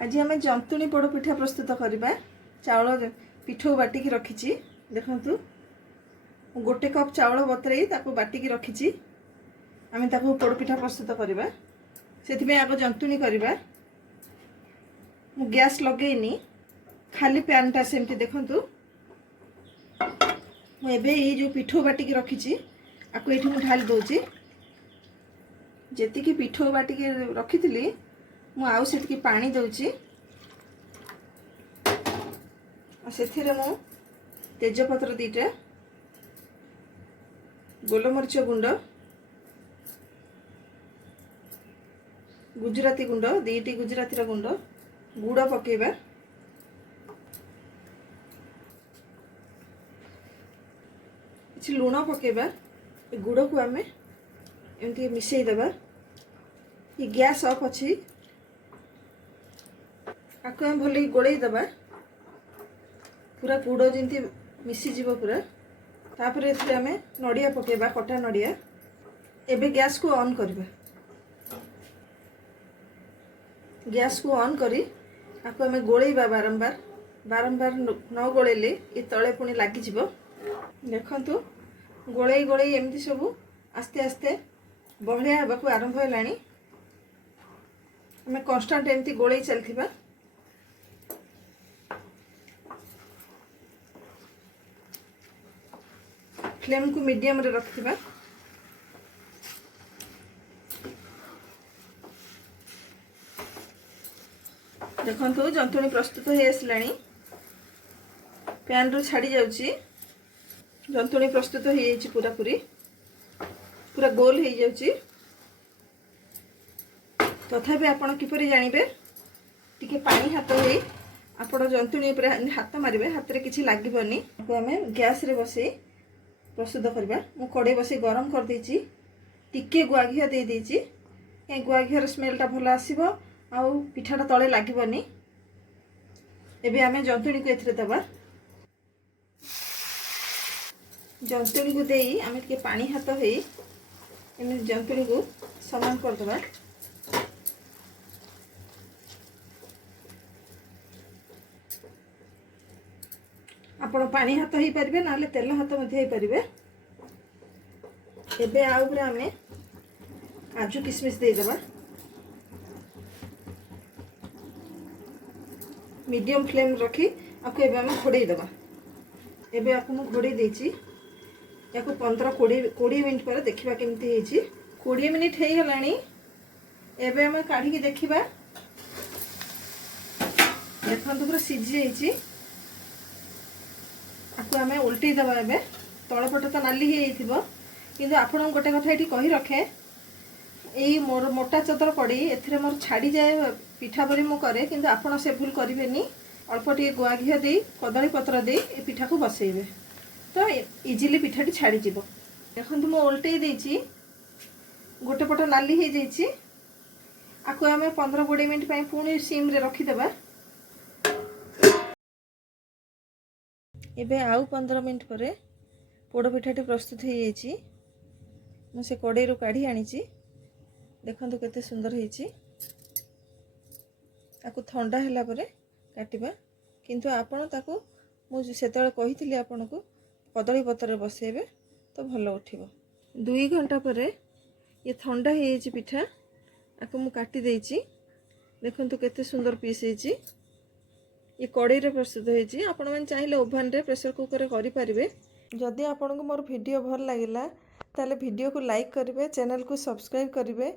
आज आम जंतुणी पोड़ पिठा प्रस्तुत करवा। चाउल पिठू बाटिकी रखी देखु गोटे कप चाउल बतरई बाटिकी रखी आम पोड़ पिठा प्रस्तुत करवा। से आग जंतुणी करवा। गैस लगेनी खाली पैन टा सेमती देखु मुझे ये जो पिठू बाटिकी रखी आपको ये ढाली दूची। जी पिठू बाटिकी रखी थी मुझे पानी दूची। से तेजपत्र दीटा गोलमरीच गुंड गुजराती गुंड दीटी गुजराती गुंड गुड़ पकेबा किसी लुण पकेबा गुड़ को आम एमती मिसई देबा। ये गैस ऑफ अच्छी आपको आम भल गोड़े दबा पूरा गुड़ जमी मिसीज पूरा। तापर आम नड़िया पकेबा कटा नड़िया। एबे गैस को ऑन करबा। गैस को ऑन करी आपको आम गोलेबा बारंबार बारंबार न गोलेले ये तले पुणी लगिज। देखु गोले गोले एमती सब आस्ते आस्ते बहलिया होगा आरंभ है। आम कन्स्टांट एमती गोले चलता फ्लेम को मीडियम रे रखिबा। देखो जंतुणी प्रस्तुत हो आसलानी पैन रू छाड़ी जाउची। जंतुणी प्रस्तुत हो जाइए पूरा पूरी पूरा गोल हो जाउची। तथापि आपण किपरि जानबे टिके पानी हाथ हो आपण जंतुणी ऊपर हाथ मारिबे हाथ रे किछि लागबनी। आमे गैस रे बसे प्रस्तुत करवा। मु कड़े बस गरम कर देछि टिके गुआ घिया दे देछि कहीं गुआ घियार स्मेलटा भल आसीबो आउ पिठाटा तले लागबनी। एबे आमे जंतुणी को एथरे दबा। जंतुणी को देई आमे टिके पानी हाथ होई एमे जंतुणी को समान कर दबा। आपण पानी हाथ हो पारे ना तेल हाथ हो पारे। एबे आउे आम काजू किशमिश देदेबा। मीडियम फ्लेम रखी आपको एबे आम घोड़े दबा। एबे आपको मु घोड़े देछि या 15-20 मिनट पर देखिबा केमती हेछि। 20 मिनट हे गलानी। एबे आम काढी के देखिबा। देखंतु पूरा सिझी जाइछि। आपको आम उल्टे दबा। एबे तलपट तो नाली हो किंतु आपन गोटे कथा ये कही रखे यही मोर मोटा चतर कड़ी एथिरे मोर छाड़ी जाए पिठा परी मु करे किंतु आपन से भूल करिवेनी। अल्प टिके गुआ घिया दे कदली पत्र दे ए पिठा को बसेइबे तो इजिली पिठाटी छाड़ी जीवो। देखंतु मु उल्टे देछि गोटे पट नाली हो जाइछि। आपको आम 15-20 मिनट पई पुणी सिम रे रखी देबा। एबे आउ 15 मिनट पर पोड़ पिठाटी प्रस्तुत हो जाइछि। मुझे कड़े रू काढ़ी आनी। देखंतु केते सुंदर होइछि। ताकू ठंडा हैला परे काटिबा किंतु आपण ताकू मु सेतळे कहिथिली आपण को कदली पत्र बसेबे तो भल उठिबो। 2 घंटा पर ये ठंडा हो जाइछि पिठा। आकु मु काटी देइछि। देखंतु केते सुंदर पीस होइछि। ये कड़े रे प्रस्तुत होइछि। आपण मन चाहिले ओवन रे प्रेशर कुकर रे करि परिबे। जदि आपण को मोर वीडियो भल लागिला ताले वीडियो को लाइक करिवे चैनल को सब्सक्राइब करिवे।